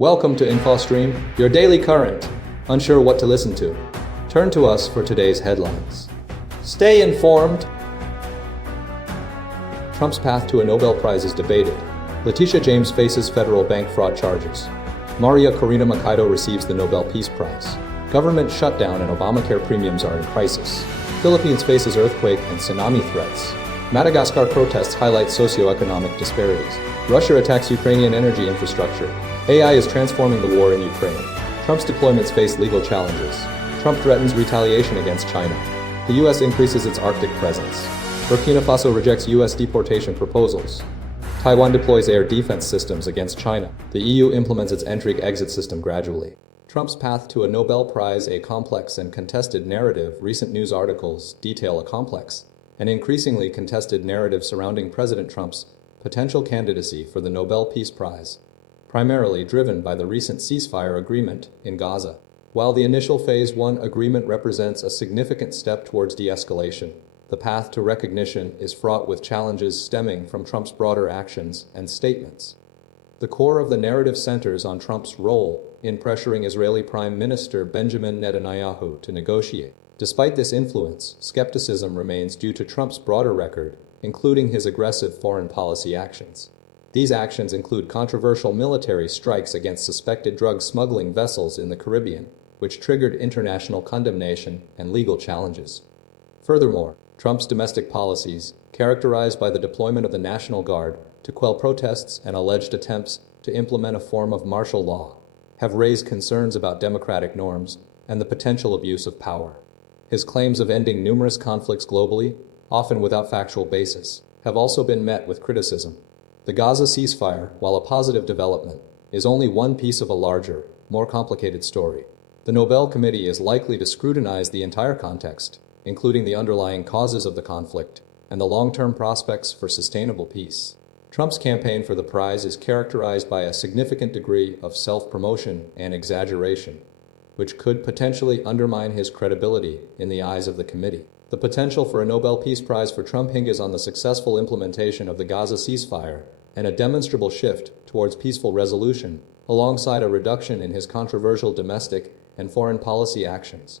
Welcome to InfoStream, your daily current. Unsure what to listen to? Turn to us for today's headlines. Stay informed. Trump's path to a Nobel Prize is debated. Letitia James faces federal bank fraud charges. María Corina Machado receives the Nobel Peace Prize. Government shutdown and Obamacare premiums are in crisis. Philippines faces earthquake and tsunami threats. Madagascar protests highlight socioeconomic disparities. Russia attacks Ukrainian energy infrastructure. AI is transforming the war in Ukraine. Trump's deployments face legal challenges. Trump threatens retaliation against China. The U.S. increases its Arctic presence. Burkina Faso rejects U.S. deportation proposals. Taiwan deploys air defense systems against China. The EU implements its entry-exit system gradually. Trump's path to a Nobel Prize, a complex and contested narrative. Recent news articles detail a complex and increasingly contested narrative surrounding President Trump's potential candidacy for the Nobel Peace Prize, primarily driven by the recent ceasefire agreement in Gaza. While the initial Phase 1 agreement represents a significant step towards de-escalation, the path to recognition is fraught with challenges stemming from Trump's broader actions and statements. The core of the narrative centers on Trump's role in pressuring Israeli Prime Minister Benjamin Netanyahu to negotiate. Despite this influence, skepticism remains due to Trump's broader record, including his aggressive foreign policy actions. These actions include controversial military strikes against suspected drug smuggling vessels in the Caribbean, which triggered international condemnation and legal challenges. Furthermore, Trump's domestic policies, characterized by the deployment of the National Guard to quell protests and alleged attempts to implement a form of martial law, have raised concerns about democratic norms and the potential abuse of power. His claims of ending numerous conflicts globally, often without factual basis, have also been met with criticism. The Gaza ceasefire, while a positive development, is only one piece of a larger, more complicated story. The Nobel Committee is likely to scrutinize the entire context, including the underlying causes of the conflict and the long-term prospects for sustainable peace. Trump's campaign for the prize is characterized by a significant degree of self-promotion and exaggeration, which could potentially undermine his credibility in the eyes of the committee. The potential for a Nobel Peace Prize for Trump hinges on the successful implementation of the Gaza ceasefire and a demonstrable shift towards peaceful resolution, alongside a reduction in his controversial domestic and foreign policy actions.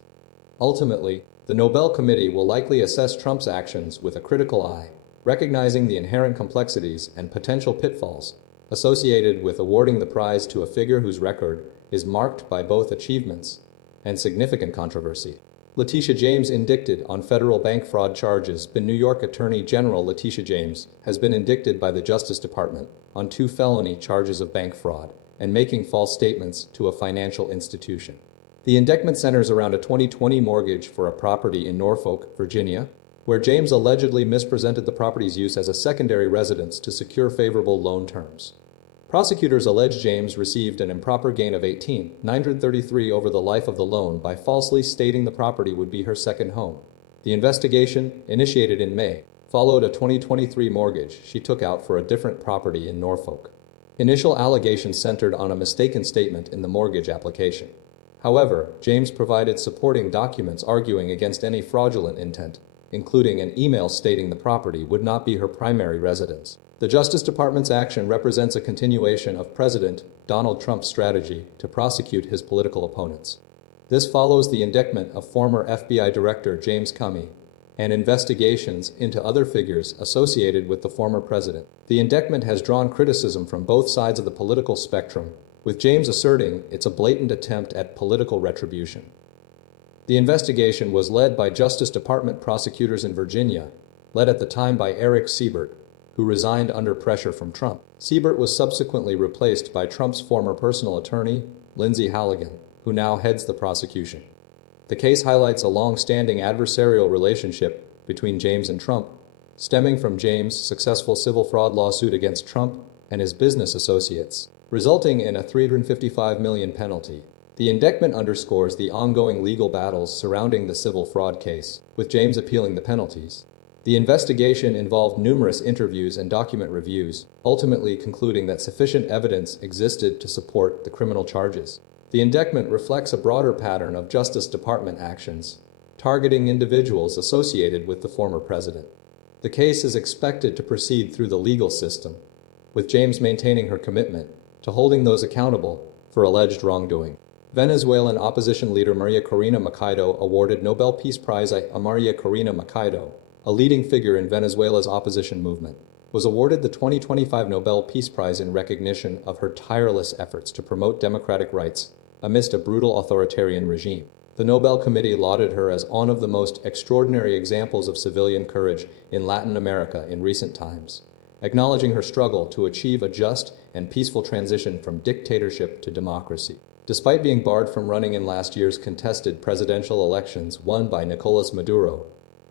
Ultimately, the Nobel Committee will likely assess Trump's actions with a critical eye, recognizing the inherent complexities and potential pitfalls associated with awarding the prize to a figure whose record is marked by both achievements and significant controversy. Letitia James indicted on federal bank fraud charges. New York Attorney General Letitia James has been indicted by the Justice Department on 2 felony charges of bank fraud and making false statements to a financial institution. The indictment centers around a 2020 mortgage for a property in Norfolk, Virginia, where James allegedly misrepresented the property's use as a secondary residence to secure favorable loan terms. Prosecutors allege James received an improper gain of $18,933 over the life of the loan by falsely stating the property would be her second home. The investigation, initiated in May, followed a 2023 mortgage she took out for a different property in Norfolk. Initial allegations centered on a mistaken statement in the mortgage application. However, James provided supporting documents arguing against any fraudulent intent, including an email stating the property would not be her primary residence. The Justice Department's action represents a continuation of President Donald Trump's strategy to prosecute his political opponents. This follows the indictment of former FBI Director James Comey and investigations into other figures associated with the former president. The indictment has drawn criticism from both sides of the political spectrum, with James asserting it's a blatant attempt at political retribution. The investigation was led by Justice Department prosecutors in Virginia, led at the time by Eric Siebert, who resigned under pressure from Trump. Siebert was subsequently replaced by Trump's former personal attorney, Lindsay Halligan, who now heads the prosecution. The case highlights a long-standing adversarial relationship between James and Trump, stemming from James' successful civil fraud lawsuit against Trump and his business associates, resulting in a $355 million penalty. The indictment underscores the ongoing legal battles surrounding the civil fraud case, with James appealing the penalties. The investigation involved numerous interviews and document reviews, ultimately concluding that sufficient evidence existed to support the criminal charges. The indictment reflects a broader pattern of Justice Department actions, targeting individuals associated with the former president. The case is expected to proceed through the legal system, with James maintaining her commitment to holding those accountable for for alleged wrongdoing. Venezuelan opposition leader María Corina Machado awarded Nobel Peace Prize María Corina Machado, a leading figure in Venezuela's opposition movement, was awarded the 2025 Nobel Peace Prize in recognition of her tireless efforts to promote democratic rights amidst a brutal authoritarian regime. The Nobel Committee lauded her as one of the most extraordinary examples of civilian courage in Latin America in recent times, acknowledging her struggle to achieve a just and peaceful transition from dictatorship to democracy. Despite being barred from running in last year's contested presidential elections won by Nicolas Maduro,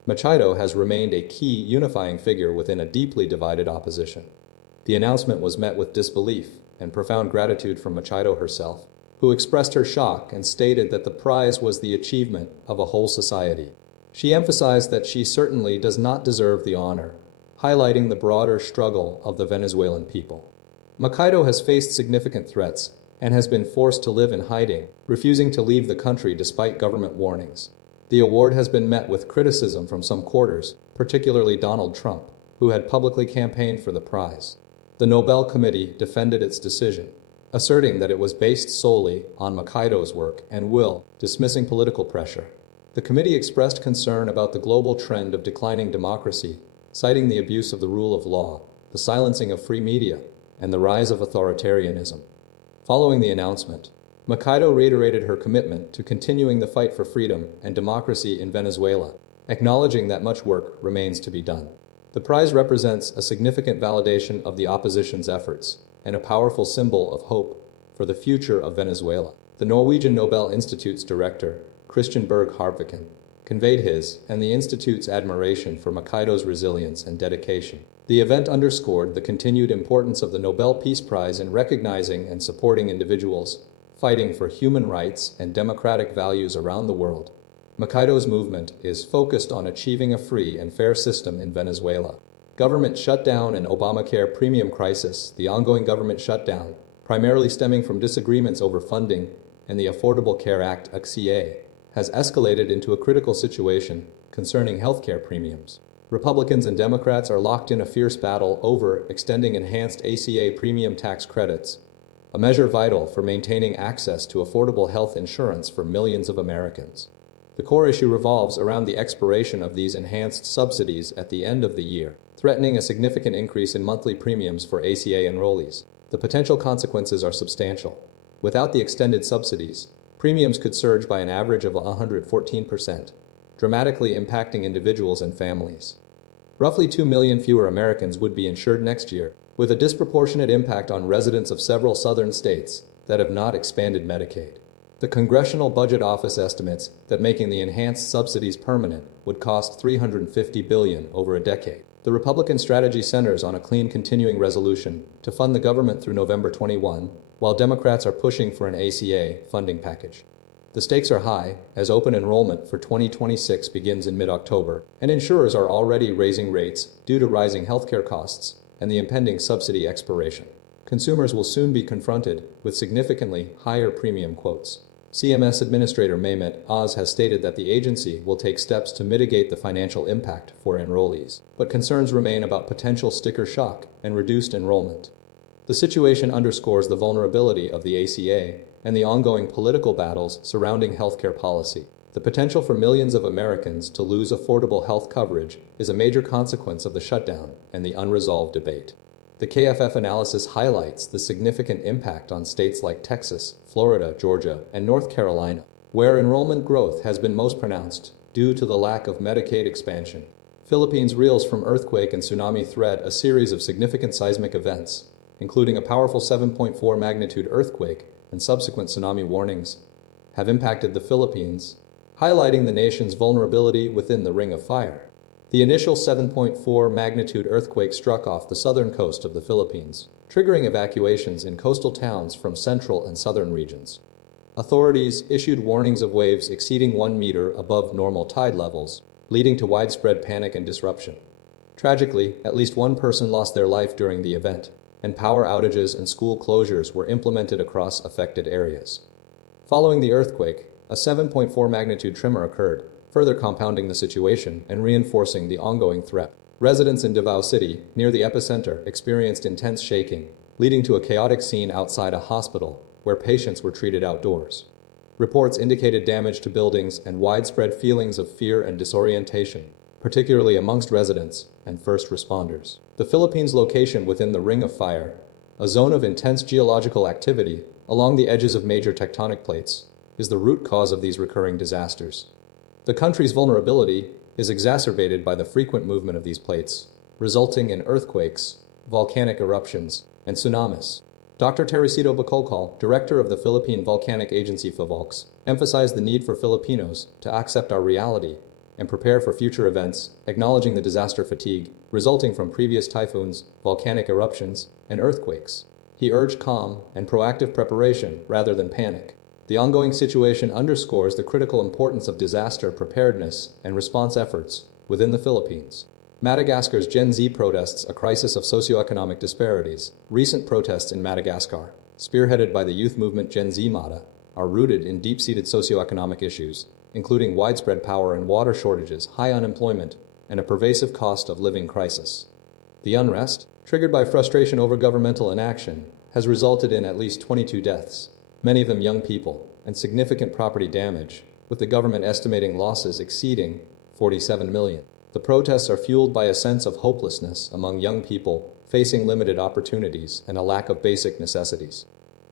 Machado has remained a key unifying figure within a deeply divided opposition. The announcement was met with disbelief and profound gratitude from Machado herself, who expressed her shock and stated that the prize was the achievement of a whole society. She emphasized that she certainly does not deserve the honor, highlighting the broader struggle of the Venezuelan people. Machado has faced significant threats and has been forced to live in hiding, refusing to leave the country despite government warnings. The award has been met with criticism from some quarters, particularly Donald Trump, who had publicly campaigned for the prize. The Nobel Committee defended its decision, asserting that it was based solely on Machado's work and will, dismissing political pressure. The committee expressed concern about the global trend of declining democracy, citing the abuse of the rule of law, the silencing of free media, and the rise of authoritarianism. Following the announcement, Machado reiterated her commitment to continuing the fight for freedom and democracy in Venezuela, acknowledging that much work remains to be done. The prize represents a significant validation of the opposition's efforts and a powerful symbol of hope for the future of Venezuela. The Norwegian Nobel Institute's director, Christian Berg Harpviken, conveyed his and the Institute's admiration for Machado's resilience and dedication. The event underscored the continued importance of the Nobel Peace Prize in recognizing and supporting individuals fighting for human rights and democratic values around the world. Machado's movement is focused on achieving a free and fair system in Venezuela. Government shutdown and Obamacare premium crisis. The ongoing government shutdown, primarily stemming from disagreements over funding and the Affordable Care Act (ACA), has escalated into a critical situation concerning healthcare premiums. Republicans and Democrats are locked in a fierce battle over extending enhanced ACA premium tax credits, a measure vital for maintaining access to affordable health insurance for millions of Americans. The core issue revolves around the expiration of these enhanced subsidies at the end of the year, threatening a significant increase in monthly premiums for ACA enrollees. The potential consequences are substantial. Without the extended subsidies, premiums could surge by an average of 114%, dramatically impacting individuals and families. Roughly 2 million fewer Americans would be insured next year, with a disproportionate impact on residents of several southern states that have not expanded Medicaid. The Congressional Budget Office estimates that making the enhanced subsidies permanent would cost $350 billion over a decade. The Republican strategy centers on a clean continuing resolution to fund the government through November 21, while Democrats are pushing for an ACA funding package. The stakes are high, as open enrollment for 2026 begins in mid-October, and insurers are already raising rates due to rising healthcare costs and the impending subsidy expiration. Consumers will soon be confronted with significantly higher premium quotes. CMS Administrator Mehmet Oz has stated that the agency will take steps to mitigate the financial impact for enrollees, but concerns remain about potential sticker shock and reduced enrollment. The situation underscores the vulnerability of the ACA and the ongoing political battles surrounding healthcare policy. The potential for millions of Americans to lose affordable health coverage is a major consequence of the shutdown and the unresolved debate. The KFF analysis highlights the significant impact on states like Texas, Florida, Georgia, and North Carolina, where enrollment growth has been most pronounced due to the lack of Medicaid expansion. Philippines reels from earthquake and tsunami threat. A series of significant seismic events, including a powerful 7.4 magnitude earthquake and subsequent tsunami warnings, have impacted the Philippines, highlighting the nation's vulnerability within the Ring of Fire. The initial 7.4 magnitude earthquake struck off the southern coast of the Philippines, triggering evacuations in coastal towns from central and southern regions. Authorities issued warnings of waves exceeding 1 meter above normal tide levels, leading to widespread panic and disruption. Tragically, at least one person lost their life during the event, and power outages and school closures were implemented across affected areas. Following the earthquake, a 7.4 magnitude tremor occurred, further compounding the situation and reinforcing the ongoing threat. Residents in Davao City, near the epicenter, experienced intense shaking, leading to a chaotic scene outside a hospital where patients were treated outdoors. Reports indicated damage to buildings and widespread feelings of fear and disorientation, particularly amongst residents and first responders. The Philippines' location within the Ring of Fire, a zone of intense geological activity along the edges of major tectonic plates, is the root cause of these recurring disasters. The country's vulnerability is exacerbated by the frequent movement of these plates, resulting in earthquakes, volcanic eruptions, and tsunamis. Dr. Teresito Bacolcal, director of the Philippine Volcanic Agency PHIVOLCS, emphasized the need for Filipinos to accept our reality and prepare for future events, acknowledging the disaster fatigue resulting from previous typhoons, volcanic eruptions, and earthquakes. He urged calm and proactive preparation rather than panic. The ongoing situation underscores the critical importance of disaster preparedness and response efforts within the Philippines. Madagascar's Gen Z protests a crisis of socioeconomic disparities. Recent protests in Madagascar, spearheaded by the youth movement Gen Z MADA, are rooted in deep-seated socioeconomic issues, including widespread power and water shortages, high unemployment, and a pervasive cost of living crisis. The unrest, triggered by frustration over governmental inaction, has resulted in at least 22 deaths, many of them young people, and significant property damage, with the government estimating losses exceeding 47 million. The protests are fueled by a sense of hopelessness among young people facing limited opportunities and a lack of basic necessities.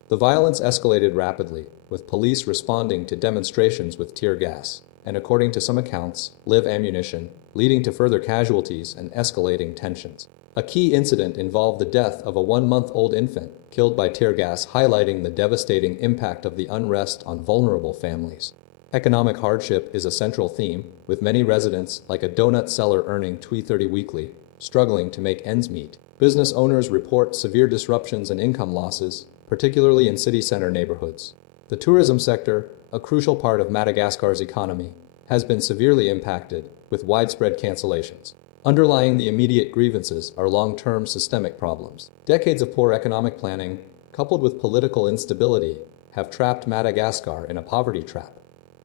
The violence escalated rapidly, with police responding to demonstrations with tear gas, and according to some accounts, live ammunition, leading to further casualties and escalating tensions. A key incident involved the death of a 1-month-old infant killed by tear gas, highlighting the devastating impact of the unrest on vulnerable families. Economic hardship is a central theme, with many residents, like a donut seller earning $2.30 weekly, struggling to make ends meet. Business owners report severe disruptions and income losses, particularly in city center neighborhoods. The tourism sector, a crucial part of Madagascar's economy, has been severely impacted, with widespread cancellations. Underlying the immediate grievances are long-term systemic problems. Decades of poor economic planning, coupled with political instability, have trapped Madagascar in a poverty trap.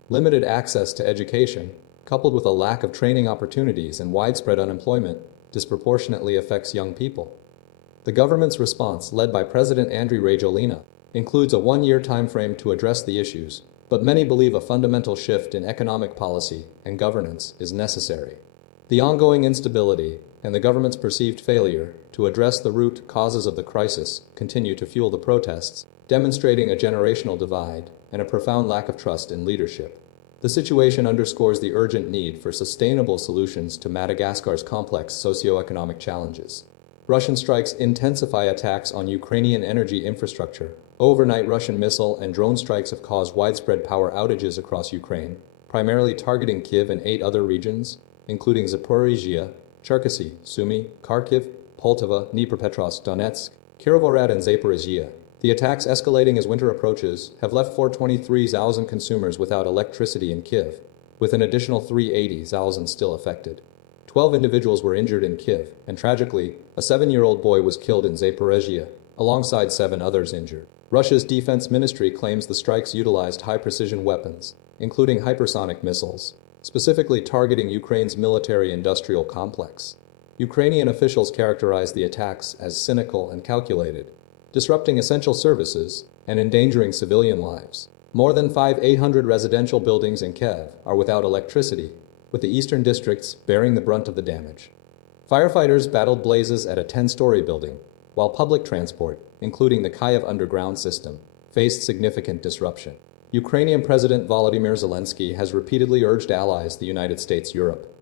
Limited access to education, coupled with a lack of training opportunities and widespread unemployment, disproportionately affects young people. The government's response, led by President Andry Rajoelina, includes a 1-year timeframe to address the issues, but many believe a fundamental shift in economic policy and governance is necessary. The ongoing instability and the government's perceived failure to address the root causes of the crisis continue to fuel the protests, demonstrating a generational divide and a profound lack of trust in leadership. The situation underscores the urgent need for sustainable solutions to Madagascar's complex socioeconomic challenges. Russian strikes intensify attacks on Ukrainian energy infrastructure. Overnight Russian missile and drone strikes have caused widespread power outages across Ukraine, primarily targeting Kyiv and 8 other regions, including Zaporizhia, Cherkasy, Sumy, Kharkiv, Poltava, Dnipropetrovsk, Donetsk, Kirovohrad, and Zaporizhia. The attacks, escalating as winter approaches, have left 423,000 consumers without electricity in Kyiv, with an additional 380,000 still affected. 12 individuals were injured in Kyiv, and tragically, a 7-year-old boy was killed in Zaporizhia, alongside 7 others injured. Russia's defense ministry claims the strikes utilized high-precision weapons, including hypersonic missiles, specifically targeting Ukraine's military-industrial complex. Ukrainian officials characterized the attacks as cynical and calculated, disrupting essential services and endangering civilian lives. More than 5,800 residential buildings in Kyiv are without electricity, with the eastern districts bearing the brunt of the damage. Firefighters battled blazes at a 10-story building, while public transport, including the Kyiv underground system, faced significant disruption. Ukrainian President Volodymyr Zelensky has repeatedly urged allies, the United States, Europe,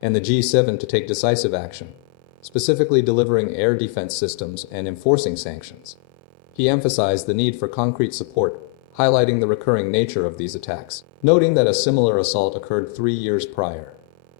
and the G7 to take decisive action, specifically delivering air defense systems and enforcing sanctions. He emphasized the need for concrete support, highlighting the recurring nature of these attacks, noting that a similar assault occurred 3 years prior.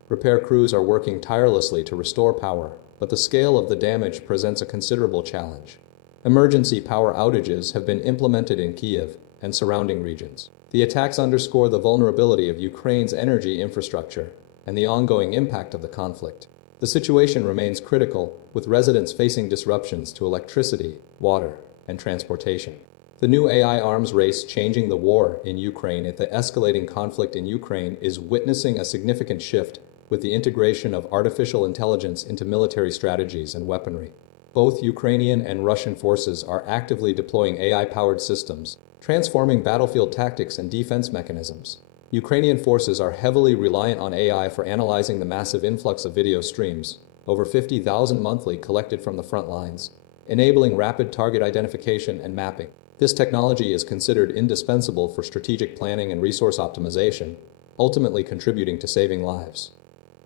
Repair crews are working tirelessly to restore power, but the scale of the damage presents a considerable challenge. Emergency power outages have been implemented in Kyiv and surrounding regions. The attacks underscore the vulnerability of Ukraine's energy infrastructure and the ongoing impact of the conflict. The situation remains critical, with residents facing disruptions to electricity, water, and transportation. The new AI arms race changing the war in Ukraine. The escalating conflict in Ukraine is witnessing a significant shift with the integration of artificial intelligence into military strategies and weaponry. Both Ukrainian and Russian forces are actively deploying AI-powered systems, transforming battlefield tactics and defense mechanisms. Ukrainian forces are heavily reliant on AI for analyzing the massive influx of video streams, over 50,000 monthly collected from the front lines, enabling rapid target identification and mapping. This technology is considered indispensable for strategic planning and resource optimization, ultimately contributing to saving lives.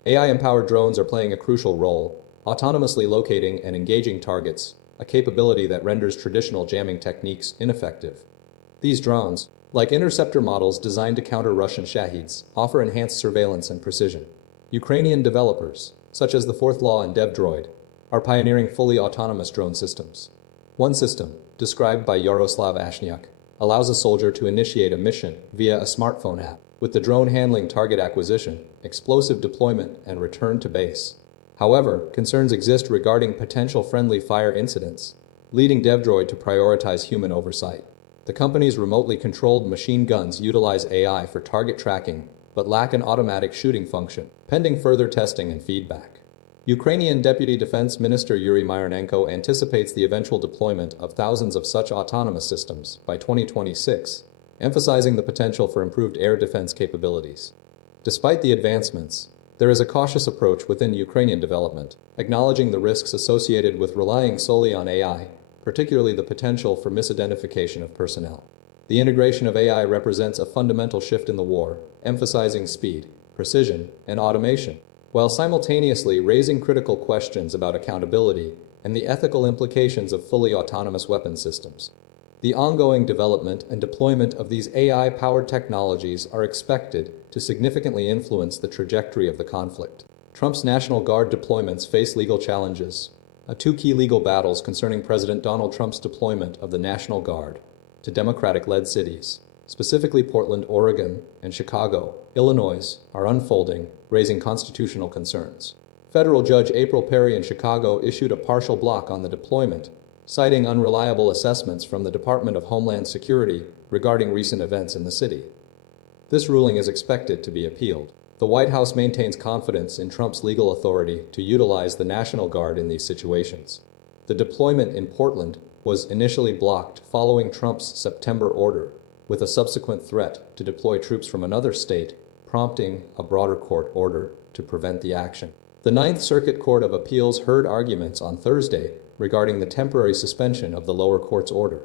AI-empowered drones are playing a crucial role, autonomously locating and engaging targets, a capability that renders traditional jamming techniques ineffective. These drones, like interceptor models designed to counter Russian Shahids, offer enhanced surveillance and precision. Ukrainian developers, such as the Fourth Law and DevDroid, are pioneering fully autonomous drone systems. One system, described by Yaroslav Ashniuk, allows a soldier to initiate a mission via a smartphone app, with the drone handling target acquisition, explosive deployment, and return to base. However, concerns exist regarding potential friendly fire incidents, leading DevDroid to prioritize human oversight. The company's remotely controlled machine guns utilize AI for target tracking, but lack an automatic shooting function, pending further testing and feedback. Ukrainian Deputy Defense Minister Yuri Myronenko anticipates the eventual deployment of thousands of such autonomous systems by 2026, emphasizing the potential for improved air defense capabilities. Despite the advancements, there is a cautious approach within Ukrainian development, acknowledging the risks associated with relying solely on AI, particularly the potential for misidentification of personnel. The integration of AI represents a fundamental shift in the war, emphasizing speed, precision, and automation, while simultaneously raising critical questions about accountability and the ethical implications of fully autonomous weapon systems. The ongoing development and deployment of these AI-powered technologies are expected to significantly influence the trajectory of the conflict. Trump's National Guard deployments face legal challenges. Two key legal battles concerning President Donald Trump's deployment of the National Guard to Democratic-led cities, specifically Portland, Oregon, and Chicago, Illinois, are unfolding, raising constitutional concerns. Federal Judge April Perry in Chicago issued a partial block on the deployment, citing unreliable assessments from the Department of Homeland Security regarding recent events in the city. This ruling is expected to be appealed. The White House maintains confidence in Trump's legal authority to utilize the National Guard in these situations. The deployment in Portland was initially blocked following Trump's September order, with a subsequent threat to deploy troops from another state, prompting a broader court order to prevent the action. The Ninth Circuit Court of Appeals heard arguments on Thursday regarding the temporary suspension of the lower court's order.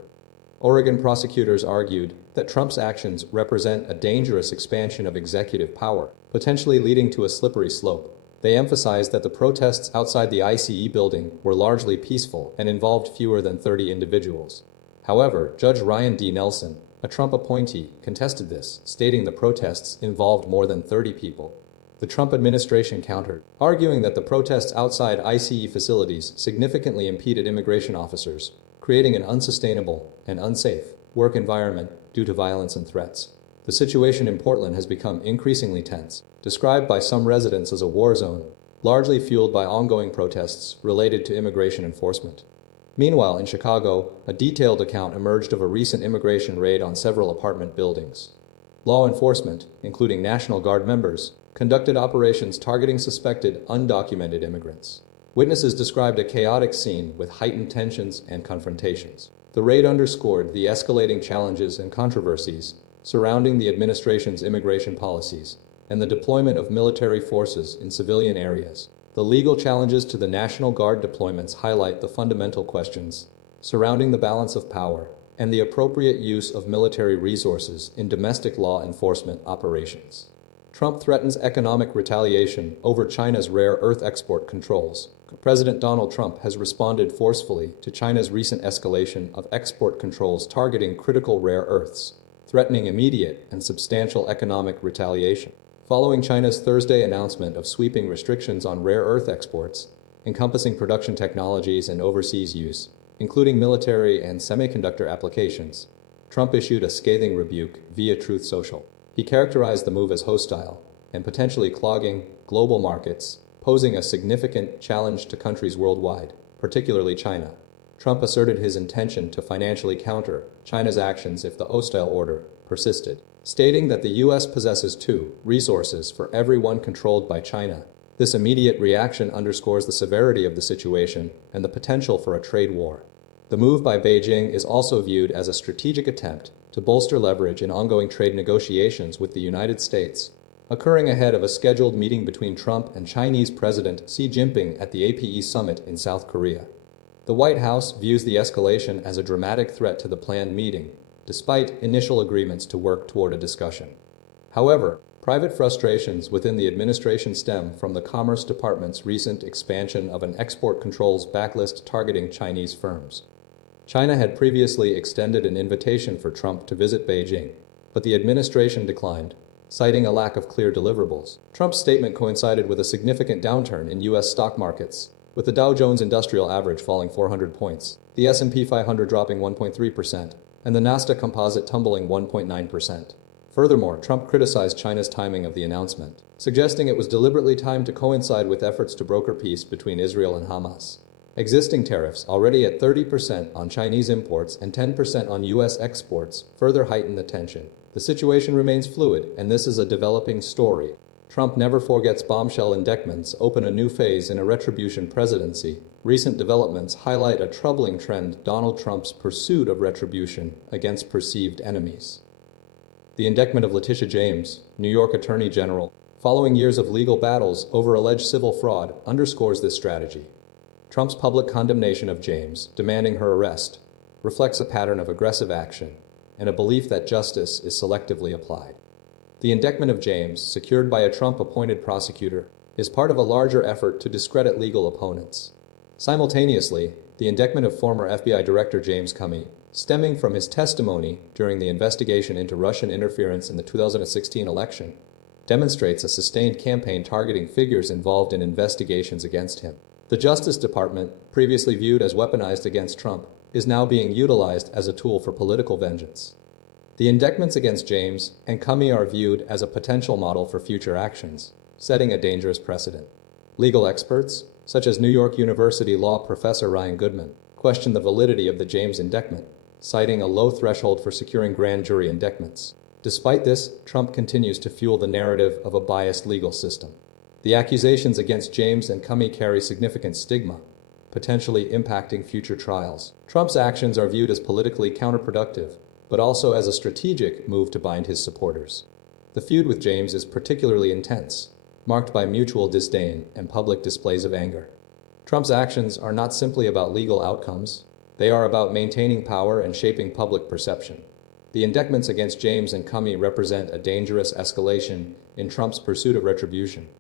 Oregon prosecutors argued that Trump's actions represent a dangerous expansion of executive power, potentially leading to a slippery slope. They emphasized that the protests outside the ICE building were largely peaceful and involved fewer than 30 individuals. However, Judge Ryan D. Nelson, a Trump appointee, contested this, stating the protests involved more than 30 people. The Trump administration countered, arguing that the protests outside ICE facilities significantly impeded immigration officers, creating an unsustainable and unsafe work environment due to violence and threats. The situation in Portland has become increasingly tense, described by some residents as a war zone, largely fueled by ongoing protests related to immigration enforcement. Meanwhile, in Chicago, a detailed account emerged of a recent immigration raid on several apartment buildings. Law enforcement, including National Guard members, conducted operations targeting suspected undocumented immigrants. Witnesses described a chaotic scene with heightened tensions and confrontations. The raid underscored the escalating challenges and controversies surrounding the administration's immigration policies and the deployment of military forces in civilian areas. The legal challenges to the National Guard deployments highlight the fundamental questions surrounding the balance of power and the appropriate use of military resources in domestic law enforcement operations. Trump threatens economic retaliation over China's rare earth export controls. President Donald Trump has responded forcefully to China's recent escalation of export controls targeting critical rare earths, threatening immediate and substantial economic retaliation. Following China's Thursday announcement of sweeping restrictions on rare earth exports, encompassing production technologies and overseas use, including military and semiconductor applications, Trump issued a scathing rebuke via Truth Social. He characterized the move as hostile and potentially clogging global markets, posing a significant challenge to countries worldwide, particularly China. Trump asserted his intention to financially counter China's actions if the hostile order persisted, stating that the U.S. possesses two resources for every one controlled by China: This immediate reaction underscores the severity of the situation and the potential for a trade war. The move by Beijing is also viewed as a strategic attempt to bolster leverage in ongoing trade negotiations with the United States, occurring ahead of a scheduled meeting between Trump and Chinese President Xi Jinping at the APE summit in South Korea. The White House views the escalation as a dramatic threat to the planned meeting, despite initial agreements to work toward a discussion. However, private frustrations within the administration stem from the Commerce Department's recent expansion of an export controls backlist targeting Chinese firms. China had previously extended an invitation for Trump to visit Beijing, but the administration declined, citing a lack of clear deliverables. Trump's statement coincided with a significant downturn in U.S. stock markets, with the Dow Jones Industrial Average falling 400 points, the S&P 500 dropping 1.3%, and the Nasdaq Composite tumbling 1.9%. Furthermore, Trump criticized China's timing of the announcement, suggesting it was deliberately timed to coincide with efforts to broker peace between Israel and Hamas. Existing tariffs, already at 30% on Chinese imports and 10% on U.S. exports, further heighten the tension. The situation remains fluid, and this is a developing story. Trump never forgets bombshell indictments open a new phase in a retribution presidency. Recent developments highlight a troubling trend: Donald Trump's pursuit of retribution against perceived enemies. The indictment of Letitia James, New York Attorney General, following years of legal battles over alleged civil fraud, underscores this strategy. Trump's public condemnation of James, demanding her arrest, reflects a pattern of aggressive action and a belief that justice is selectively applied. The indictment of James, secured by a Trump-appointed prosecutor, is part of a larger effort to discredit legal opponents. Simultaneously, the indictment of former FBI Director James Comey, stemming from his testimony during the investigation into Russian interference in the 2016 election, demonstrates a sustained campaign targeting figures involved in investigations against him. The Justice Department, previously viewed as weaponized against Trump, is now being utilized as a tool for political vengeance. The indictments against James and Comey are viewed as a potential model for future actions, setting a dangerous precedent. Legal experts, such as New York University law professor Ryan Goodman, question the validity of the James indictment, citing a low threshold for securing grand jury indictments. Despite this, Trump continues to fuel the narrative of a biased legal system. The accusations against James and Comey carry significant stigma, potentially impacting future trials. Trump's actions are viewed as politically counterproductive, but also as a strategic move to bind his supporters. The feud with James is particularly intense, marked by mutual disdain and public displays of anger. Trump's actions are not simply about legal outcomes, they are about maintaining power and shaping public perception. The indictments against James and Comey represent a dangerous escalation in Trump's pursuit of retribution.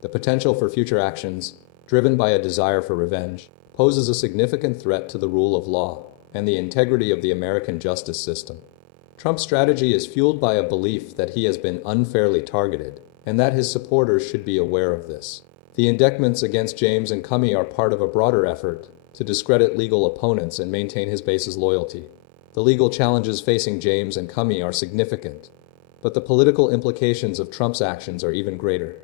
The potential for future actions, driven by a desire for revenge, poses a significant threat to the rule of law and the integrity of the American justice system. Trump's strategy is fueled by a belief that he has been unfairly targeted, and that his supporters should be aware of this. The indictments against James and Comey are part of a broader effort to discredit legal opponents and maintain his base's loyalty. The legal challenges facing James and Comey are significant, but the political implications of Trump's actions are even greater.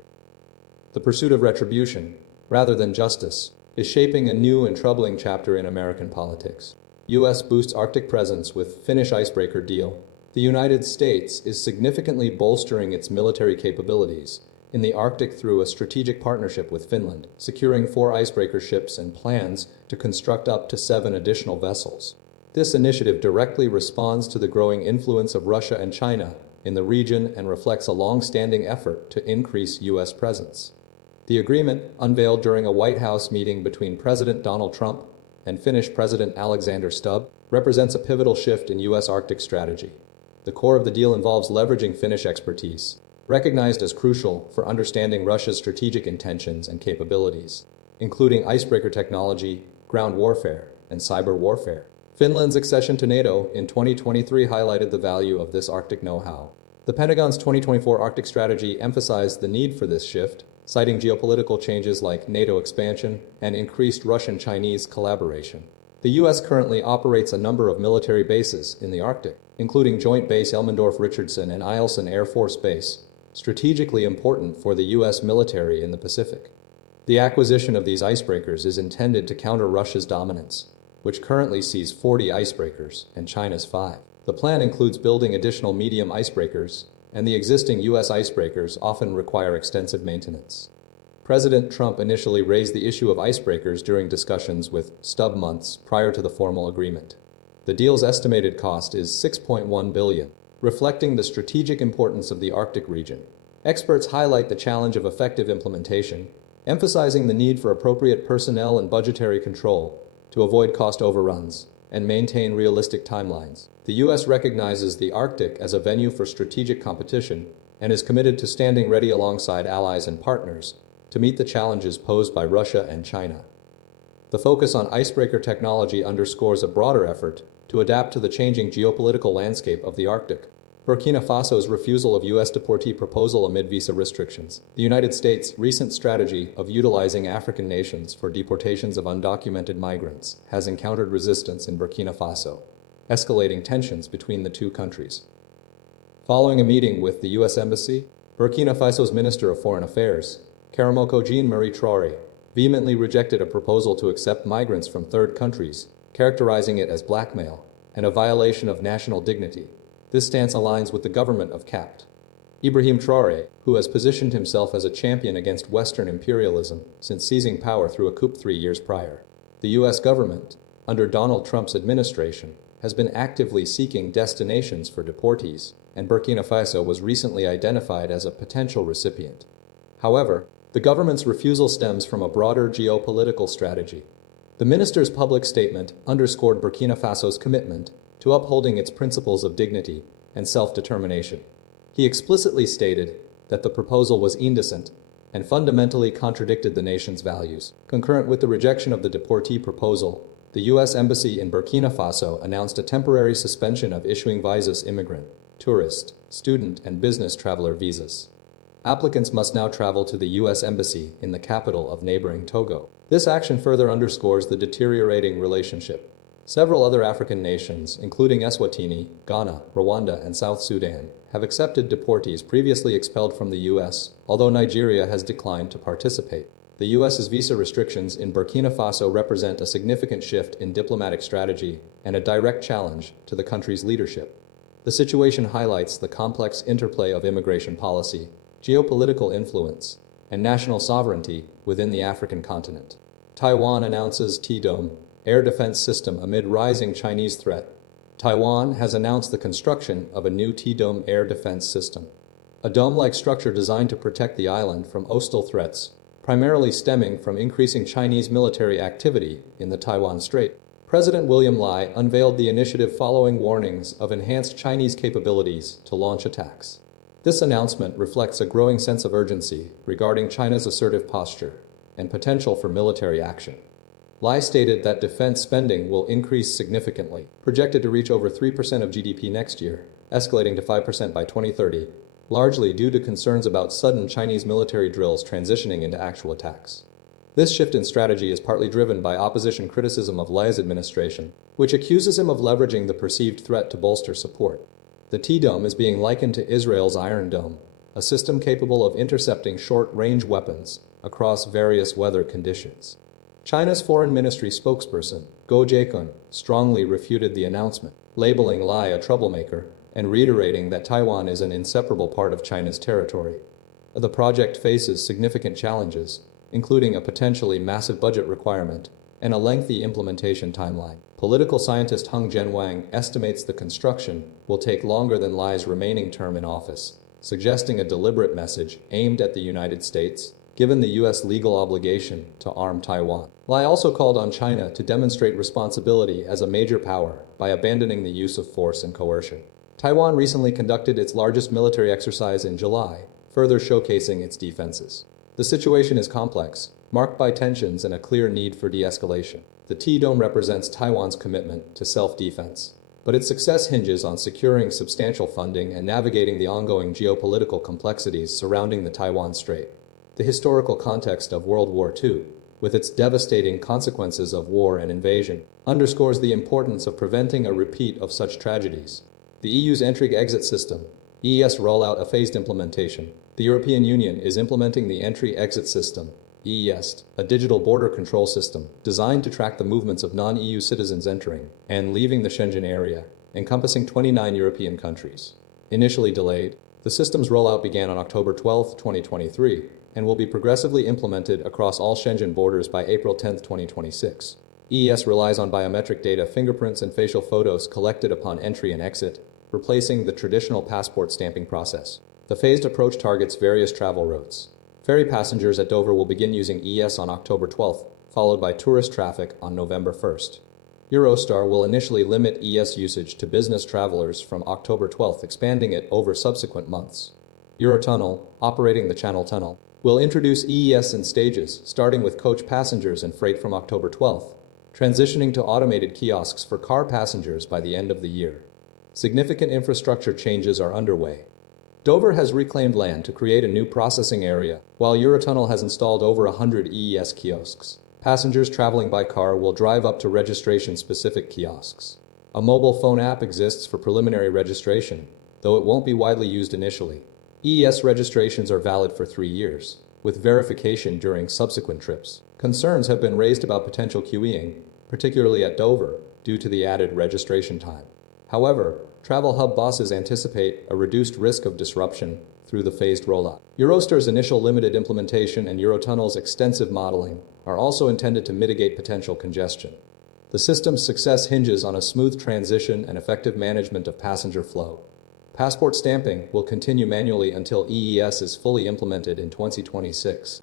The pursuit of retribution, rather than justice, is shaping a new and troubling chapter in American politics. U.S. boosts Arctic presence with Finnish Icebreaker deal. The United States is significantly bolstering its military capabilities in the Arctic through a strategic partnership with Finland, securing 4 icebreaker ships and plans to construct up to 7 additional vessels. This initiative directly responds to the growing influence of Russia and China in the region and reflects a long-standing effort to increase U.S. presence. The agreement, unveiled during a White House meeting between President Donald Trump and Finnish President Alexander Stubb, represents a pivotal shift in U.S. Arctic strategy. The core of the deal involves leveraging Finnish expertise, recognized as crucial for understanding Russia's strategic intentions and capabilities, including icebreaker technology, ground warfare, and cyber warfare. Finland's accession to NATO in 2023 highlighted the value of this Arctic know-how. The Pentagon's 2024 Arctic strategy emphasized the need for this shift, citing geopolitical changes like NATO expansion and increased Russian-Chinese collaboration. The U.S. currently operates a number of military bases in the Arctic, including Joint Base Elmendorf-Richardson and Eielson Air Force Base, strategically important for the U.S. military in the Pacific. The acquisition of these icebreakers is intended to counter Russia's dominance, which currently sees 40 icebreakers and China's 5. The plan includes building additional medium icebreakers, and the existing U.S. icebreakers often require extensive maintenance. President Trump initially raised the issue of icebreakers during discussions with stub months prior to the formal agreement. The deal's estimated cost is $6.1 billion, reflecting the strategic importance of the Arctic region. Experts highlight the challenge of effective implementation, emphasizing the need for appropriate personnel and budgetary control to avoid cost overruns and maintain realistic timelines. The U.S. recognizes the Arctic as a venue for strategic competition and is committed to standing ready alongside allies and partners to meet the challenges posed by Russia and China. The focus on icebreaker technology underscores a broader effort to adapt to the changing geopolitical landscape of the Arctic. Burkina Faso's refusal of U.S. deportee proposal amid visa restrictions. The United States' recent strategy of utilizing African nations for deportations of undocumented migrants has encountered resistance in Burkina Faso, escalating tensions between the two countries. Following a meeting with the U.S. Embassy, Burkina Faso's Minister of Foreign Affairs, Karamoko Jean-Marie Traoré, vehemently rejected a proposal to accept migrants from third countries, characterizing it as blackmail and a violation of national dignity. This stance aligns with the government of Capt. Ibrahim Traoré, who has positioned himself as a champion against Western imperialism since seizing power through a coup 3 years prior. The U.S. government, under Donald Trump's administration, has been actively seeking destinations for deportees, and Burkina Faso was recently identified as a potential recipient. However, the government's refusal stems from a broader geopolitical strategy. The minister's public statement underscored Burkina Faso's commitment to upholding its principles of dignity and self-determination. He explicitly stated that the proposal was indecent and fundamentally contradicted the nation's values. Concurrent with the rejection of the deportee proposal, the U.S. Embassy in Burkina Faso announced a temporary suspension of issuing visas immigrant, tourist, student, and business traveler visas. Applicants must now travel to the U.S. Embassy in the capital of neighboring Togo. This action further underscores the deteriorating relationship. Several other African nations, including Eswatini, Ghana, Rwanda, and South Sudan, have accepted deportees previously expelled from the U.S., although Nigeria has declined to participate. The U.S.'s visa restrictions in Burkina Faso represent a significant shift in diplomatic strategy and a direct challenge to the country's leadership. The situation highlights the complex interplay of immigration policy, geopolitical influence, and national sovereignty within the African continent. Taiwan announces T-Dome air defense system amid rising Chinese threat. Taiwan has announced the construction of a new T-Dome air defense system, a dome-like structure designed to protect the island from hostile threats, primarily stemming from increasing Chinese military activity in the Taiwan Strait. President William Lai unveiled the initiative following warnings of enhanced Chinese capabilities to launch attacks. This announcement reflects a growing sense of urgency regarding China's assertive posture and potential for military action. Lai stated that defense spending will increase significantly, projected to reach over 3% of GDP next year, escalating to 5% by 2030, largely due to concerns about sudden Chinese military drills transitioning into actual attacks. This shift in strategy is partly driven by opposition criticism of Lai's administration, which accuses him of leveraging the perceived threat to bolster support. The T-Dome is being likened to Israel's Iron Dome, a system capable of intercepting short-range weapons across various weather conditions. China's Foreign Ministry spokesperson, Guo Jiakun, strongly refuted the announcement, labeling Lai a troublemaker and reiterating that Taiwan is an inseparable part of China's territory. The project faces significant challenges, including a potentially massive budget requirement and a lengthy implementation timeline. Political scientist Heng Jianwang estimates the construction will take longer than Lai's remaining term in office, suggesting a deliberate message aimed at the United States, given the U.S. legal obligation to arm Taiwan. Lai also called on China to demonstrate responsibility as a major power by abandoning the use of force and coercion. Taiwan recently conducted its largest military exercise in July, further showcasing its defenses. The situation is complex, marked by tensions and a clear need for de-escalation. The T-Dome represents Taiwan's commitment to self-defense, but its success hinges on securing substantial funding and navigating the ongoing geopolitical complexities surrounding the Taiwan Strait. The historical context of World War II, with its devastating consequences of war and invasion, underscores the importance of preventing a repeat of such tragedies. The EU's entry-exit system, EES rollout a phased implementation. The European Union is implementing the entry-exit system, EES, a digital border control system designed to track the movements of non-EU citizens entering and leaving the Schengen area, encompassing 29 European countries. Initially delayed, The system's rollout began on October 12, 2023, and will be progressively implemented across all Schengen borders by April 10, 2026. EES relies on biometric data, fingerprints, and facial photos collected upon entry and exit, replacing the traditional passport stamping process. The phased approach targets various travel routes. Ferry passengers at Dover will begin using EES on October 12th, followed by tourist traffic on November 1st. Eurostar will initially limit EES usage to business travelers from October 12th, expanding it over subsequent months. Eurotunnel, operating the Channel Tunnel, will introduce EES in stages, starting with coach passengers and freight from October 12th, transitioning to automated kiosks for car passengers by the end of the year. Significant infrastructure changes are underway. Dover has reclaimed land to create a new processing area, while Eurotunnel has installed over 100 EES kiosks. Passengers traveling by car will drive up to registration-specific kiosks. A mobile phone app exists for preliminary registration, though it won't be widely used initially. EES registrations are valid for 3 years, with verification during subsequent trips. Concerns have been raised about potential QEing, particularly at Dover, due to the added registration time. However, travel hub bosses anticipate a reduced risk of disruption through the phased rollout. Eurostar's initial limited implementation and Eurotunnel's extensive modeling are also intended to mitigate potential congestion. The system's success hinges on a smooth transition and effective management of passenger flow. Passport stamping will continue manually until EES is fully implemented in 2026.